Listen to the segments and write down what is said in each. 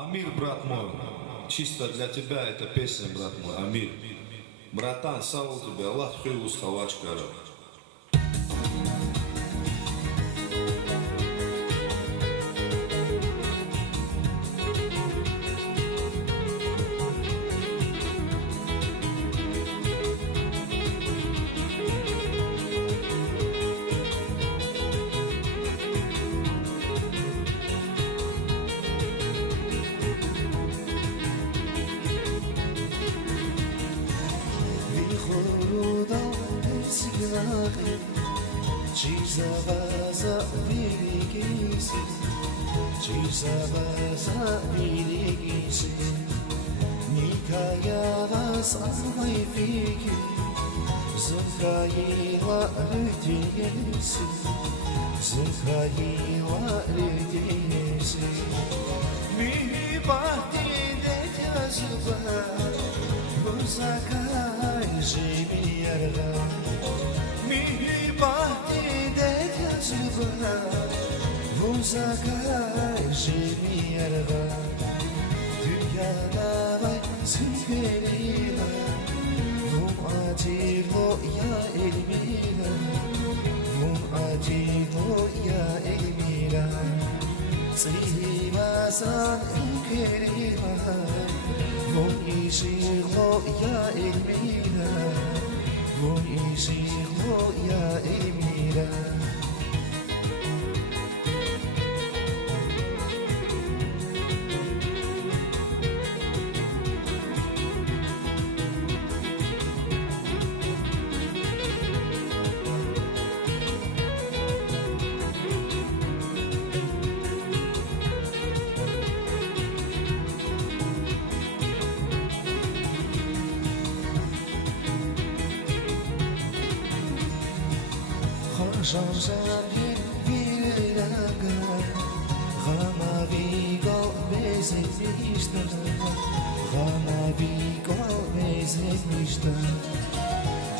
Амир, брат мой, чисто для тебя эта песня, брат мой, Амир. Братан, сау тебя, Аллах хилус хавачкара.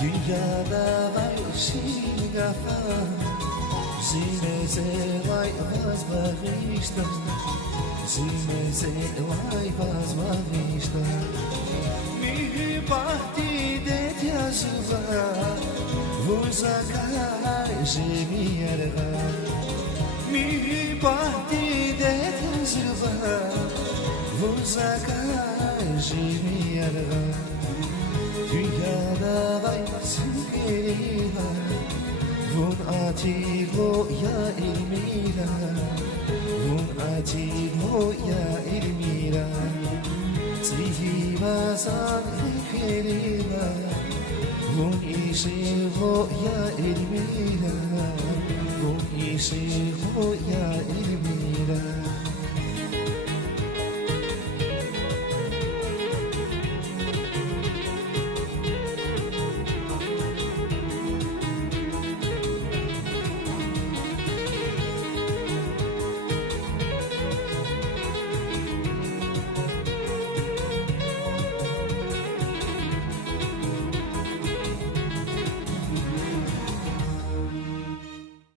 Dünyada var şigafa Zimeze vay vazgeçtim Zimeze vay vazgeçtim Mi bahti de yazıva Vuzaka jemi yarga Mi bahti de yazıva Vuzaka jemi yarga Dünyada varsın geriha Vun atilo ya ilmira Vun atilo ya ilmira Zihiva san kerima Vun işilo ya ilmira Vun işilo ya ilmira